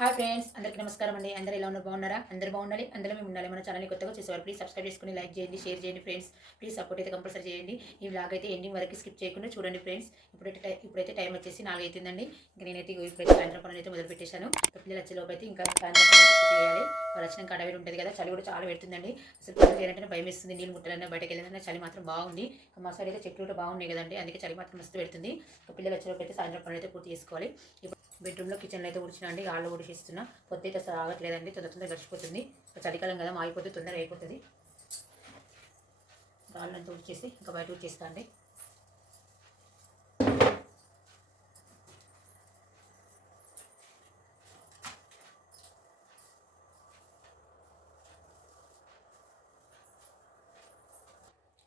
Hi friends అందరికీ నమస్కారం అండి. అందరూ ఎలా ఉన్నారు? బాగున్నారా? అందరూ బాగుండాలి. అందరూ మేము ఉండాలి. మన ఛానల్ని కొత్తగా చేసేవారు ప్లీజ్ సబ్స్క్రైబ్ చేసుకుని లైక్ చేయండి షేర్ చేయండి ఫ్రెండ్స్. ప్లీజ్ సపోర్ట్ అయితే కంపల్సరీ చేయండి. ఈ వ్లాగ్ అయితే ఎండింగ్ వరకు స్కిప్ చేయకుండా చూడండి ఫ్రెండ్స్. ఇప్పుడైతే ఇప్పుడైతే టైం వచ్చేసి నాలుగు అవుతుందండి ఇంకా నేనైతే ఇప్పుడైతే సాయంత్రం పనులు అయితే మొదలు పెట్టేశాను. పిల్లలు వచ్చే వచ్చేలోపు అయితే ఇంకా సాయంత్రం చేయాలి. వచ్చిన కడవేడి ఉంటుంది కదా చలి కూడా చాలా పెడుతుందండి. అసలు పనులు చేయాలంటే భయం వేస్తుంది. నీళ్ళు ముట్టాలన్నా బయటకు వెళ్ళాలన్నా చలి మాత్రం బాగుంది. మా సైడ్ అయితే చెట్లు కూడా బాగున్నాయి కదండి. అందుకే చలి మాత్రం మస్తు పెడుతుంది. పిల్లలు వచ్చే వచ్చేలోపు అయితే సాయంత్రం పనులు అయితే పూర్తి చేసుకోవాలి. బెడ్రూమ్లో కిచెన్లో అయితే ఉడిచినా అండి హాల్లో ఉడిచిస్తున్నా పొద్దు అయితే అసలు ఆగట్లేదండి తొందర తొందర గడిచిపోతుంది. చలికాలం కదా మాగిపోతే తొందరగా అయిపోతుంది. గాళ్ళంతా ఉడిచేసి ఇంకా బయట ఉడిచేస్తా అండి.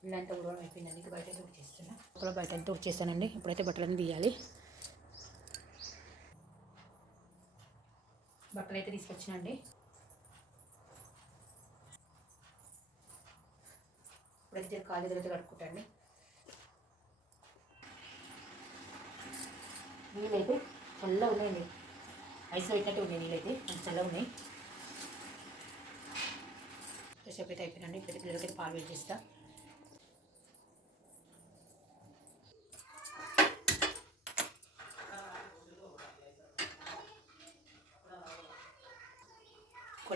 ఇల్లంతా ఉడవడం అయిపోయిందండి ఇంకా బయట ఉడిచేస్తున్నా ఒకవేళ బయట అంతా ఉడిచేస్తానండి ఇప్పుడైతే బట్టలన్నీ తీయాలి. బట్టలు అయితే తీసుకొచ్చినండి ఇప్పుడైతే జర కాలు ఎదురైతే కడుక్కుంటండి నీళ్ళైతే చల్ల ఉన్నాయండి. ఐస్ పెట్టినట్టు ఉన్నాయి నీళ్ళైతే అంత చల్ల ఉన్నాయి. ఫ్రెష్ అప్ అయితే అయిపోయినండి ఇప్పుడైతే పిల్లలకైతే పాలు వేడి చేస్తా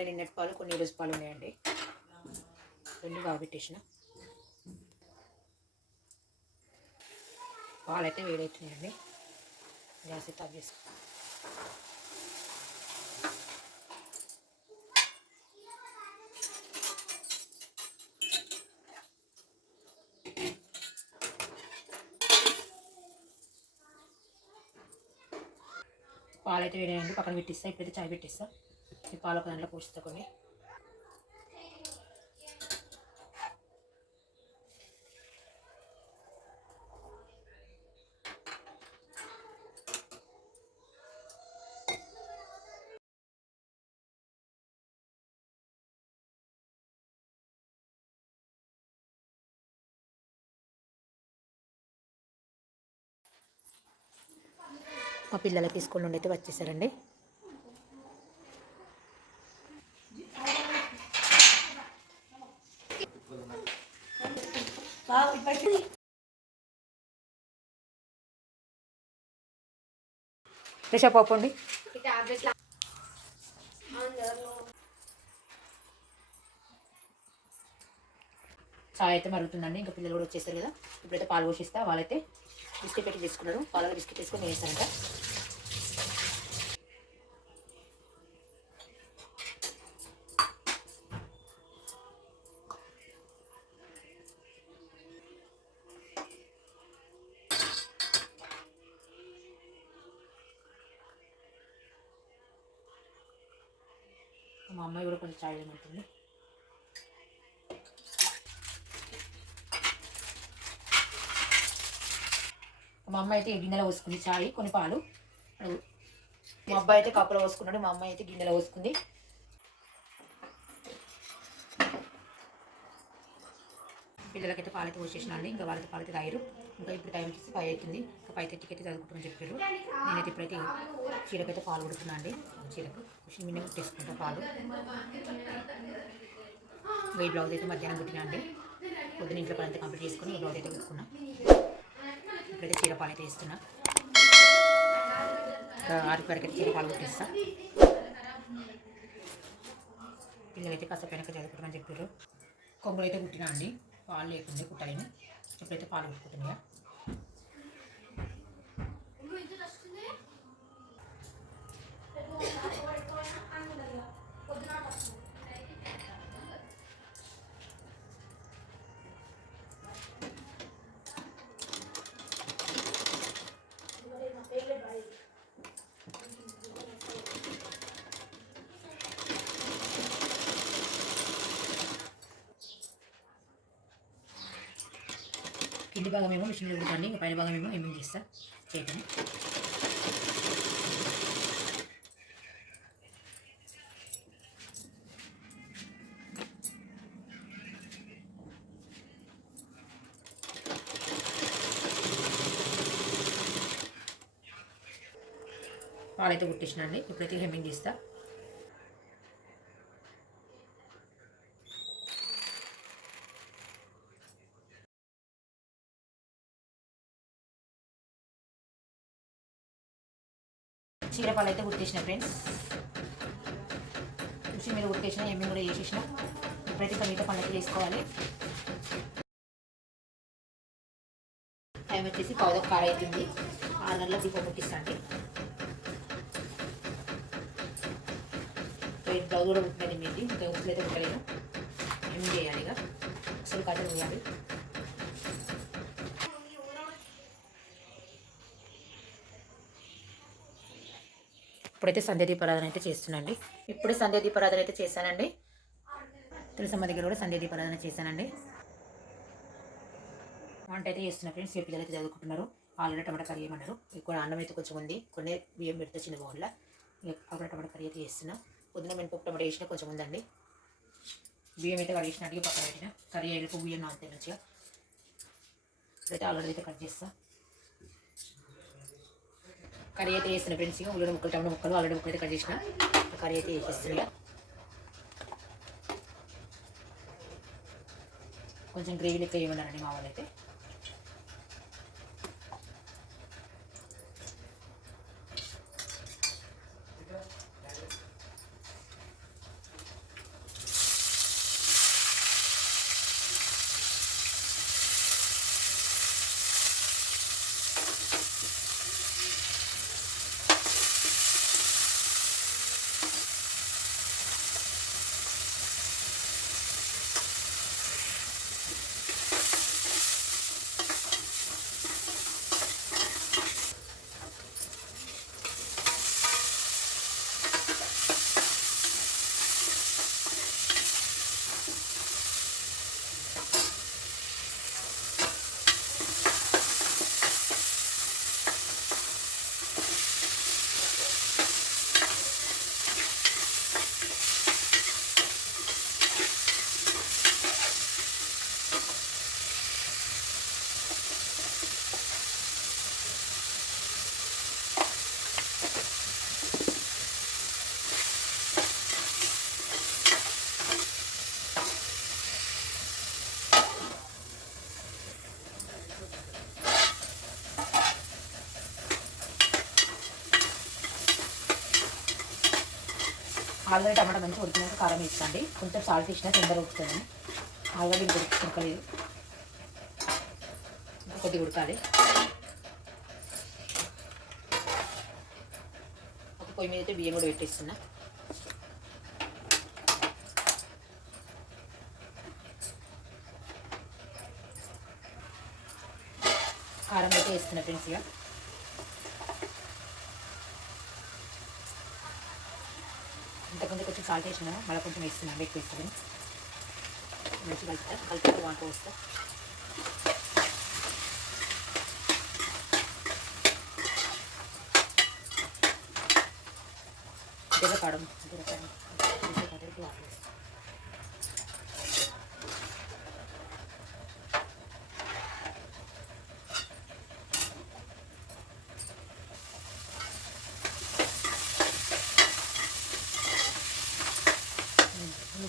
ఉన్నాయి నిన్నటి పాలు కొన్ని రోజు పాలు ఉన్నాయండి. రెండు బాగా పెట్టేసిన పాలు అయితే వేడవుతున్నాయండి గ్యాస్ అయితే ఆఫ్ చేసి పాలు అయితే వేడాయండి పక్కన పెట్టిస్తా. ఇప్పుడైతే చాయ్ పెట్టిస్తా. ఈ పాలు ఒక దాంట్లో పోసుకొని. మా పిల్లలకి స్కూల్ నుండి అయితే వచ్చేసారండి. ఫ్రెష్ అప్ చాయ్ అయితే మరుగుతుందండి. ఇంకా పిల్లలు కూడా వచ్చేసారు కదా. ఇప్పుడైతే పాలు పోషిస్తా. వాళ్ళైతే బిస్కెట్ పెట్టి తీసుకున్నారు. పాలలో బిస్కెట్ తీసుకొని వేస్తారంట అమ్మాయి కూడా కొంచెం చాయ్ చేయమంటుంది మా అమ్మాయి అయితే గిన్నెలో పోసుకుంది చాయ్ కొన్ని పాలు. మా అబ్బాయి అయితే కప్పులో పోసుకున్నాడు మా అమ్మాయి అయితే గిన్నెలో పోసుకుంది. పిల్లలకైతే పాలైతే పోసేసిన ఇంకా వాళ్ళకి పాలైతే తాగారు ఇంకా ఇప్పుడు టైం వచ్చేసి ఫైవ్ అవుతుంది. ఇంకా ఫైవ్ థర్టీకి అయితే చదువుకుంటామని చెప్పారు నేనైతే ఇప్పుడైతే చీరకైతే పాలు కొడుతున్నా అండి చీరకు మిషన్ మినిమం కుట్టేసుకుంటా పాలు. ఈ బ్లౌజ్ అయితే మధ్యాహ్నం కుట్టినా అండి పొద్దున ఇంట్లో పని అంతా కంప్లీట్ చేసుకుని ఈ బ్లౌజ్ అయితే కుట్టుకున్నా. ఇప్పుడైతే చీర పాలు అయితే ఇస్తున్నా ఇంకా ఆరు వరకు అయితే చీర పాలు కుట్టేస్తా. పిల్లలైతే కాస్త పెనక చదువుకుంటామని చెప్పారు కొంగులు అయితే కుట్టినా అండి పాలు లేకుండా కుట్టలేను ఇప్పుడైతే పాలు పెట్టుకుంటున్నాయా కింది భాగం ఏమో మిషన్ కుడుతాండి ఇంకా పైన భాగం ఏమో ఏమేమి చేస్తా చేయటం పాలైతే కుట్టించిన అండి ఇప్పుడైతే హెమ్మింగ్ చేస్తాను చీరపాలు అయితే గుర్తించిన ఫ్రెండ్స్. చూసి మీరు గుర్తించిన హెమ్మింగ్ కూడా చేసేసిన ఇప్పుడైతే ఇంకా మిగతా పనులు చేసుకోవాలి టైం వచ్చేసి పౌద కాడ అవుతుంది ఆరు గంటలకు దీపం ముట్టిస్తాండి బ్లౌజ్ కూడా పుట్టినది మీది ఇంకా ఉప్పులు అయితే పుట్టలేదు ఏం చేయాలి ఇక? అసలు కట్టలు వేయాలి ఇప్పుడైతే సంధ్య దీపారాధన అయితే చేస్తున్నాండి ఇప్పుడే సంధ్య దీపారాధన అయితే చేశానండి. తులసమ్మ దగ్గర కూడా సంధ్య దీపారాధన చేశానండి. వంట అయితే చేస్తున్నా ఫ్రెండ్స్ ఏ పిల్లలు అయితే చదువుకుంటున్నారు. ఆల్రెడీ టమాటా కర్రీ ఏమన్నారు. ఇక్కడ అన్నం అయితే కొంచెం ఉంది. కొన్ని బియ్యం పెడితే చిన్న బౌన్లో ఆల్రెడీ టమాటా కర్రీ అయితే చేస్తున్నా. పొద్దున మినపప్పు టమాటా వేసిన కొంచెం ఉందండి. బియ్యం అయితే కడిగేసినట్టుగా పక్కన పెట్టిన. కర్రీ వెళ్ళిపో బియ్యం నానితే మంచిగా. ఇప్పుడైతే ఆల్రెడీ అయితే కట్ చేస్తాను కర్రీ అయితే వేసిన ఫ్రెండ్స్ ఇక ఉల్లిగడ్డ ముక్కలు టమాటా ముక్కలు ఆల్రెడీ ముక్కలు అయితే కట్ చేసిన. కర్రీ అయితే వేసేస్తున్నా కొంచెం గ్రేవీ లెక్క ఏమన్నారండి మా వాళ్ళు ఆలుగడ్డ టమాటా మంచిగా ఉడికినాక కారం వేసుకోండి. కొంచెం సాల్ట్ వేసినా తొందరగా ఉడుకుతుంది ఆలుగడ్డ ఇంకా ఉడకలేదు. ఇంకా కొద్దిగా ఉడకాలి. ఒక పొయ్యి మీద అయితే బియ్యం కూడా పెట్టేస్తున్నా. కారం అయితే వేస్తున్నా ఫ్రెండ్స్ ఇక ఇంతకుముందు కొంచెం సాల్ట్ వేసిన మళ్ళీ కొంచెం వేస్తున్నాను ఎక్కువ వేస్తుంది మంచి కలుపుతా కలిపి వాటర్ వస్తా జీలకాడం జీలకాడం జీలకాడం వాటర్ వేస్తాను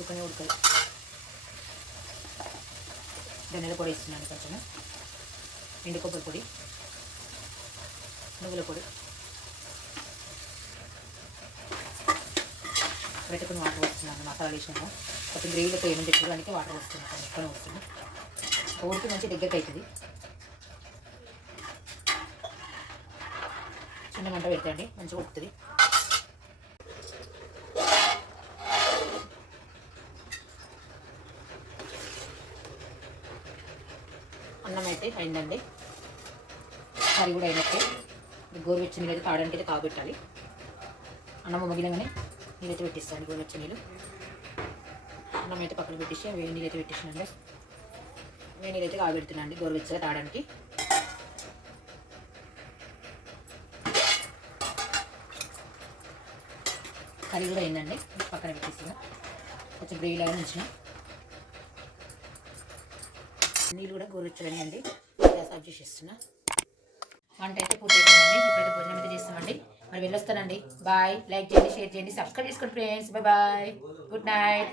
ఉడకనే ఉడకదు ధనియాల పొడి ఇస్తున్నాను కొంచెం. ఎండు కొబ్బరి పొడి నువ్వుల పొడి. పెట్టుకుని వాటర్ వస్తున్నాను మసాలా వేసినాక కొంచెం గ్రేవీలతో ఏమి పెట్టుకోవడానికి వాటర్ వస్తున్నాను ఎక్కువ వస్తుంది ఉడికి మంచి దగ్గరికి అవుతుంది. చిన్న మంట పెట్టండి మంచిగా ఉడుతుంది అన్నం అయితే అయిందండి కర్రీ కూడా అయినట్టే. గోరువెచ్చని నీళ్ళు అయితే తాగడానికి అయితే కాగబెట్టాలి అన్నం మగిలంగానే నీళ్ళైతే పెట్టిస్తాను గోరువెచ్చని నీళ్ళు అన్నం అయితే పక్కన పెట్టేసి వేడి నీళ్ళు అయితే పెట్టేసినండి వేడి నీళ్ళు అయితే అండి గోరువెచ్చగా తాగడానికి. కర్రీ కూడా అయిందండి. పక్కన పెట్టేసి కొంచెం గ్రేవీ లాగా ఉంచిన. నీళ్ళు కూడా గోరువెచ్చగానే అండి గ్యాస్ ఆఫ్ చేసేస్తున్నా. వంట అయితే పూర్తి అయిపోయిందండి. ఇప్పుడైతే భోజనం అయితే చేస్తామండి. మరి వెళ్ళొస్తానండి. బాయ్. లైక్ చేయండి షేర్ చేయండి సబ్స్క్రైబ్ చేసుకోండి friends. Bye bye. Good night.